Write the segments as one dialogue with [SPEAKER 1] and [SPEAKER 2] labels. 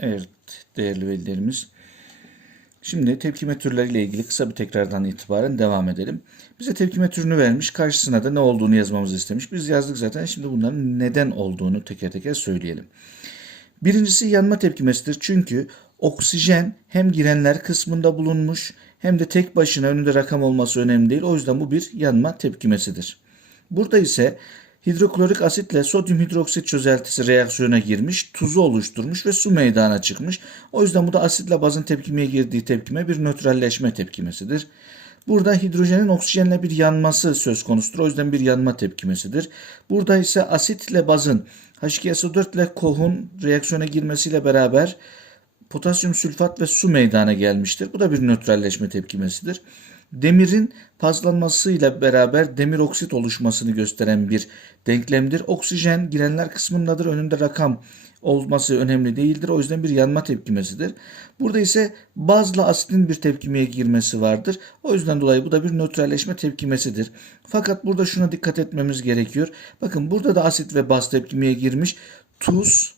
[SPEAKER 1] Evet değerli velilerimiz. Şimdi tepkime türleriyle ilgili kısa bir tekrardan itibaren devam edelim. Bize tepkime türünü vermiş. Karşısına da ne olduğunu yazmamızı istemiş. Biz yazdık zaten. Şimdi bunların neden olduğunu teker teker söyleyelim. Birincisi yanma tepkimesidir. Çünkü oksijen hem girenler kısmında bulunmuş hem de tek başına önünde rakam olması önemli değil. O yüzden bu bir yanma tepkimesidir. Burada ise hidroklorik asitle sodyum hidroksit çözeltisi reaksiyona girmiş, tuzu oluşturmuş ve su meydana çıkmış. O yüzden bu da asitle bazın tepkimeye girdiği tepkime bir nötralleşme tepkimesidir. Burada hidrojenin oksijenle bir yanması söz konusudur. O yüzden bir yanma tepkimesidir. Burada ise asitle bazın H2SO4 ile kohun reaksiyona girmesiyle beraber potasyum sülfat ve su meydana gelmiştir. Bu da bir nötralleşme tepkimesidir. Demirin paslanmasıyla beraber demir oksit oluşmasını gösteren bir denklemdir. Oksijen girenler kısmındadır. Önünde rakam olması önemli değildir. O yüzden bir yanma tepkimesidir. Burada ise bazla asitin bir tepkimeye girmesi vardır. O yüzden dolayı bu da bir nötralleşme tepkimesidir. Fakat burada şuna dikkat etmemiz gerekiyor. Bakın burada da asit ve baz tepkimeye girmiş. Tuz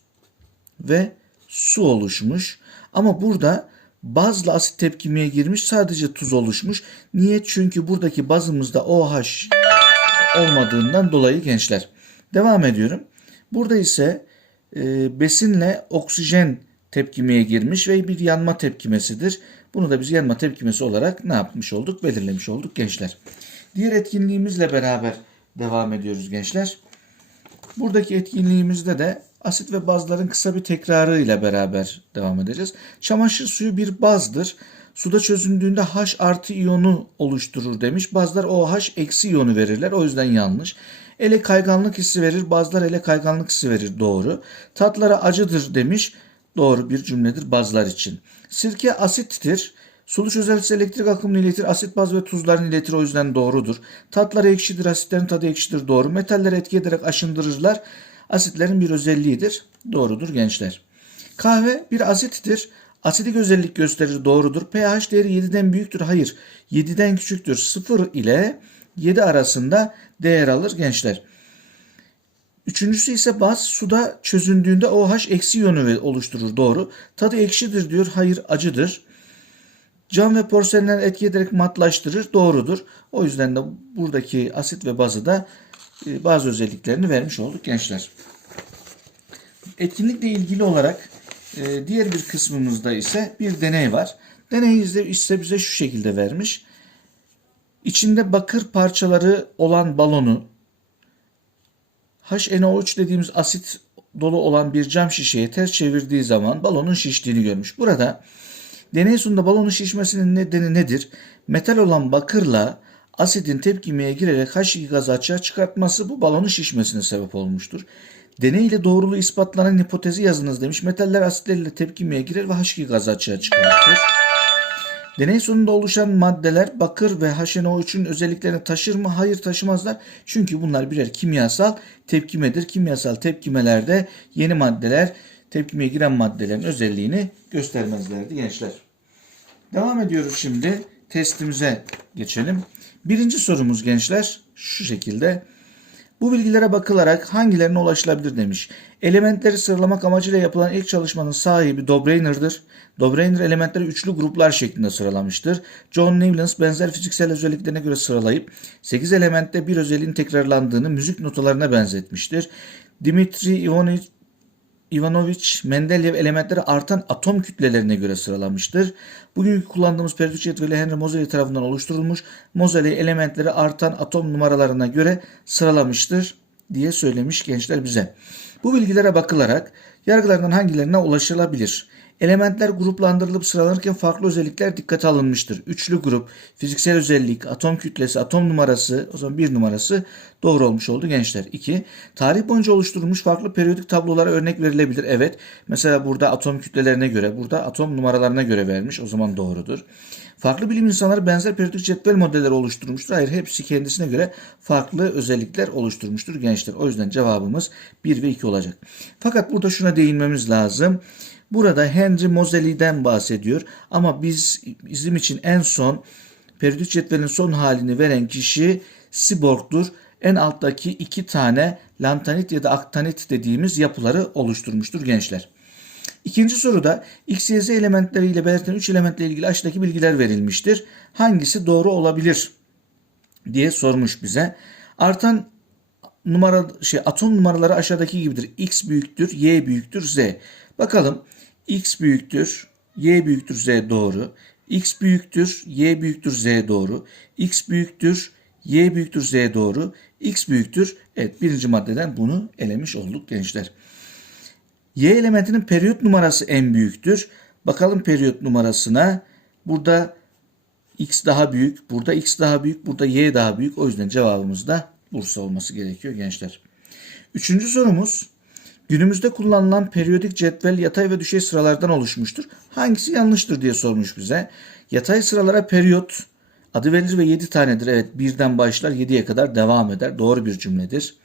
[SPEAKER 1] ve su oluşmuş. Ama burada bazla asit tepkimeye girmiş sadece tuz oluşmuş. Niye? Çünkü buradaki bazımızda OH olmadığından dolayı gençler. Devam ediyorum. Burada ise e, besinle oksijen tepkimeye girmiş ve bir yanma tepkimesidir. Bunu da biz yanma tepkimesi olarak ne yapmış olduk? Belirlemiş olduk gençler. Diğer etkinliğimizle beraber devam ediyoruz gençler. Buradaki etkinliğimizde de asit ve bazların kısa bir tekrarı ile beraber devam edeceğiz. Çamaşır suyu bir bazdır. Suda çözündüğünde H artı iyonu oluşturur demiş. Bazılar OH eksi iyonu verirler. O yüzden yanlış. Ele kayganlık hissi verir. Bazılar ele kayganlık hissi verir. Doğru. Tatlara acıdır demiş. Doğru bir cümledir bazılar için. Sirke asittir. Sulu çözeltisi elektrik akımını iletir. Asit baz ve tuzlarını iletir. O yüzden doğrudur. Tatlar ekşidir. Asitlerin tadı ekşidir. Doğru. Metaller etki ederek aşındırırlar. Asitlerin bir özelliğidir. Doğrudur gençler. Kahve bir asittir. Asidik özellik gösterir. Doğrudur. pH değeri 7'den büyüktür. Hayır. 7'den küçüktür. 0 ile 7 arasında değer alır gençler. Üçüncüsü ise baz suda çözündüğünde OH eksi iyonu oluşturur. Doğru. Tadı ekşidir diyor. Hayır acıdır. Cam ve porselenler etki ederek matlaştırır. Doğrudur. O yüzden de buradaki asit ve bazı da bazı özelliklerini vermiş olduk gençler. Etkinlikle ilgili olarak e, diğer bir kısmımızda ise bir deney var. Deney ise bize şu şekilde vermiş. İçinde bakır parçaları olan balonu HNO3 dediğimiz asit dolu olan bir cam şişeye ters çevirdiği zaman balonun şiştiğini görmüş. Burada deney sonunda balonun şişmesinin nedeni nedir? Metal olan bakırla asidin tepkimeye girerek H2 gazı açığa çıkartması bu balonun şişmesine sebep olmuştur. Deney ile doğruluğu ispatlanan hipotezi yazınız demiş. Metaller asitlerle tepkimeye girer ve H2 gazı açığa çıkartır. Deney sonunda oluşan maddeler bakır ve HNO3'ün özelliklerini taşır mı? Hayır taşımazlar. Çünkü bunlar birer kimyasal tepkimedir. Kimyasal tepkimelerde yeni maddeler tepkimeye giren maddelerin özelliğini göstermezlerdi gençler. Devam ediyoruz şimdi. Testimize geçelim. Birinci sorumuz gençler şu şekilde. Bu bilgilere bakılarak hangilerine ulaşılabilir demiş. Elementleri sıralamak amacıyla yapılan ilk çalışmanın sahibi Dobrainer'dır. Dobrayner elementleri üçlü gruplar şeklinde sıralamıştır. John Newlands benzer fiziksel özelliklerine göre sıralayıp 8 elementte bir özelliğin tekrarlandığını müzik notalarına benzetmiştir. Dimitri Ivanovich Ivanovich Mendeleev elementleri artan atom kütlelerine göre sıralamıştır. Bugünkü kullandığımız periyodik cetveli Henry Moseley tarafından oluşturulmuş. Moseley elementleri artan atom numaralarına göre sıralamıştır diye söylemiş gençler bize. Bu bilgilere bakılarak yargılarından hangilerine ulaşılabilir? Elementler gruplandırılıp sıralanırken farklı özellikler dikkate alınmıştır. Üçlü grup, fiziksel özellik, atom kütlesi, atom numarası, o zaman bir numarası doğru olmuş oldu gençler. 2. Tarih boyunca oluşturulmuş farklı periyodik tablolara örnek verilebilir. Evet. Mesela burada atom kütlelerine göre, burada atom numaralarına göre vermiş. O zaman doğrudur. Farklı bilim insanları benzer periyodik cetvel modelleri oluşturmuştur. Hayır hepsi kendisine göre farklı özellikler oluşturmuştur gençler. O yüzden cevabımız 1 ve 2 olacak. Fakat burada şuna değinmemiz lazım. Burada Henry Moseley'den bahsediyor ama biz bizim için en son periyodik cetvelin son halini veren kişi Seaborg'dur. En alttaki iki tane lantanit ya da aktanit dediğimiz yapıları oluşturmuştur gençler. İkinci soruda X, Y, Z elementleriyle belirtilen 3 elementle ilgili aşağıdaki bilgiler verilmiştir. Hangisi doğru olabilir diye sormuş bize. Artan numara şey atom numaraları aşağıdaki gibidir. X büyüktür, Y büyüktür, Z. Bakalım X büyüktür, Y büyüktür, Z doğru. X büyüktür, Y büyüktür, Z doğru. X büyüktür, Y büyüktür, Z doğru. X büyüktür. Evet birinci maddeden bunu elemiş olduk gençler. Y elementinin periyot numarası en büyüktür. Bakalım periyot numarasına. Burada X daha büyük, burada X daha büyük, burada Y daha büyük. O yüzden cevabımız da Bursa olması gerekiyor gençler. Üçüncü sorumuz. Günümüzde kullanılan periyodik cetvel yatay ve düşey sıralardan oluşmuştur. Hangisi yanlıştır diye sormuş bize. Yatay sıralara periyot adı verilir ve 7 tanedir. Evet birden başlar 7'ye kadar devam eder. Doğru bir cümledir.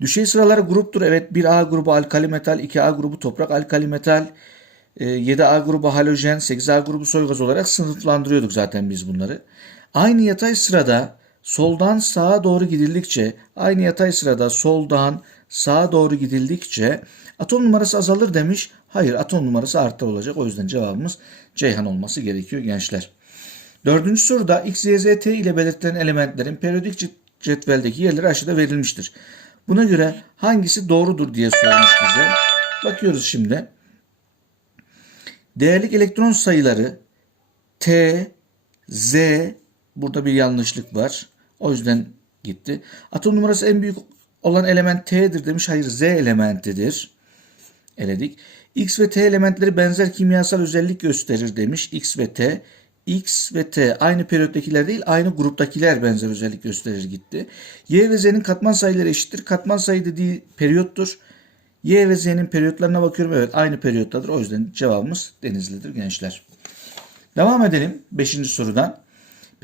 [SPEAKER 1] Düşey sıraları gruptur. Evet 1A grubu alkali metal, 2A grubu toprak alkali metal, 7A grubu halojen, 8A grubu soy gaz olarak sınıflandırıyorduk zaten biz bunları. Aynı yatay sırada soldan sağa doğru gidildikçe, aynı yatay sırada soldan sağa doğru gidildikçe atom numarası azalır demiş. Hayır atom numarası artar olacak. O yüzden cevabımız Ceyhan olması gerekiyor gençler. Dördüncü soruda X, Y, Z, T ile belirtilen elementlerin periyodik cetveldeki yerleri aşağıda verilmiştir. Buna göre hangisi doğrudur diye sormuş bize. Bakıyoruz şimdi. Değerlik elektron sayıları T, Z burada bir yanlışlık var. O yüzden gitti. Atom numarası en büyük olan element T'dir demiş. Hayır Z elementidir. Eledik. X ve T elementleri benzer kimyasal özellik gösterir demiş. X ve T. X ve T aynı periyottakiler değil aynı gruptakiler benzer özellik gösterir gitti. Y ve Z'nin katman sayıları eşittir. Katman sayı dediği periyottur. Y ve Z'nin periyotlarına bakıyorum. Evet aynı periyottadır. O yüzden cevabımız Denizli'dir gençler. Devam edelim 5. sorudan.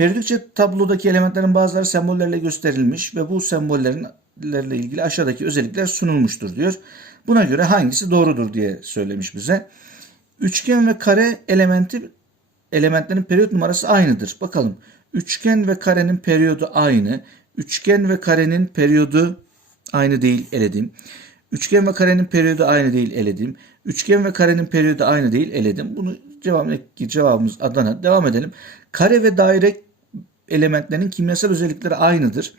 [SPEAKER 1] Periyodik tablodaki elementlerin bazıları sembollerle gösterilmiş ve bu sembollerle ilgili aşağıdaki özellikler sunulmuştur diyor. Buna göre hangisi doğrudur diye söylemiş bize. Üçgen ve kare elementi elementlerin periyot numarası aynıdır. Bakalım. Üçgen ve karenin periyodu aynı. Üçgen ve karenin periyodu aynı değil eledim. Üçgen ve karenin periyodu aynı değil eledim. Üçgen ve karenin periyodu aynı değil eledim. Bunu cevabı, cevabımız Adana. Devam edelim. Kare ve daire elementlerin kimyasal özellikleri aynıdır.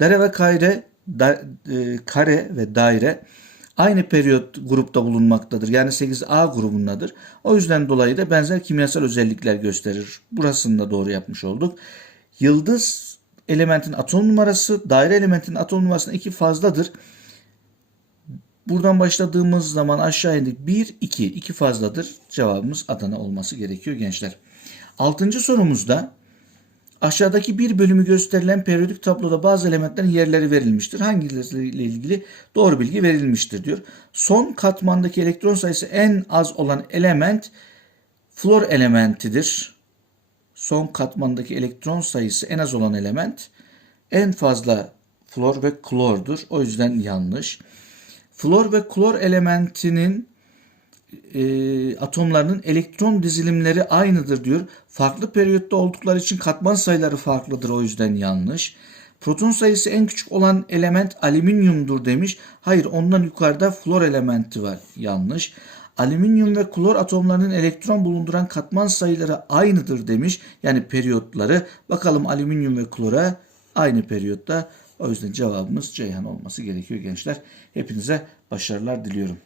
[SPEAKER 1] Daire ve kare, da, e, kare ve daire aynı periyot grupta bulunmaktadır. Yani 8A grubundadır. O yüzden dolayı da benzer kimyasal özellikler gösterir. Burasını da doğru yapmış olduk. Yıldız elementin atom numarası daire elementin atom numarasından 2 fazladır. Buradan başladığımız zaman aşağı indik. 1, 2. 2 fazladır. Cevabımız Adana olması gerekiyor gençler. Altıncı sorumuzda aşağıdaki bir bölümü gösterilen periyodik tabloda bazı elementlerin yerleri verilmiştir. Hangileriyle ilgili doğru bilgi verilmiştir diyor. Son katmandaki elektron sayısı en az olan element flor elementidir. Son katmandaki elektron sayısı en az olan element en fazla flor ve klordur. O yüzden yanlış. Flor ve klor elementinin e, atomlarının elektron dizilimleri aynıdır diyor. Farklı periyotta oldukları için katman sayıları farklıdır o yüzden yanlış. Proton sayısı en küçük olan element alüminyumdur demiş. Hayır ondan yukarıda flor elementi var. Yanlış. Alüminyum ve klor atomlarının elektron bulunduran katman sayıları aynıdır demiş. Yani periyotları. Bakalım alüminyum ve klora aynı periyotta. O yüzden cevabımız Ceyhan olması gerekiyor gençler. Hepinize başarılar diliyorum.